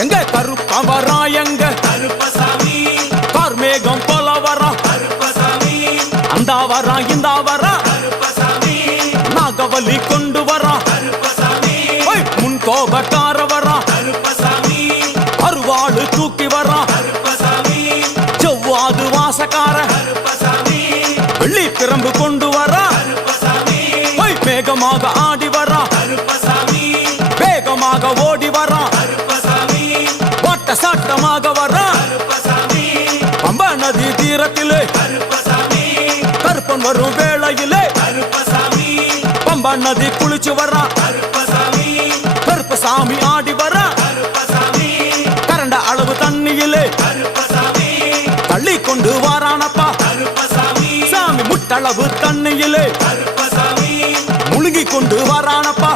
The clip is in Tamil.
எங்க கருப்ப வரா எங்க கருப்பசாமி கார்மேகம் போல வரா கருப்பசாமி அந்த வரா இந்த வரா கருப்பசாமி நாகவலி கொண்டு வரா கருப்பசாமி முன் கோபக்கார வரா கருப்பசாமி அருவாடு தூக்கி வரா கருப்பசாமி செவ்வாது வாசக்கார கருப்பசாமி வெள்ளி பிரம்பு கொண்டு வரா கருப்பசாமி வேகமாக ஆடி வரா கருப்பசாமி வேகமாக ஓடி வரா கருப்பசாமி வாட்ட சாட்டமாக வரா கருப்பசாமி பம்பா நதி தீரத்திலே கருப்பசாமி கருப்பன் வரும் வேளையிலே கருப்பசாமி பம்பா நதி குளிச்சு வரா கருப்பசாமி கருப்பசாமி ஆடி வரா கருப்பசாமி கரண்ட அளவு தண்ணியிலே கருப்பசாமி தள்ளி கொண்டு வாரானப்பா கருப்பசாமி சாமி முட்டளவு தண்ணியிலே கருப்பசாமி முழுங்கி கொண்டு வாரானப்பா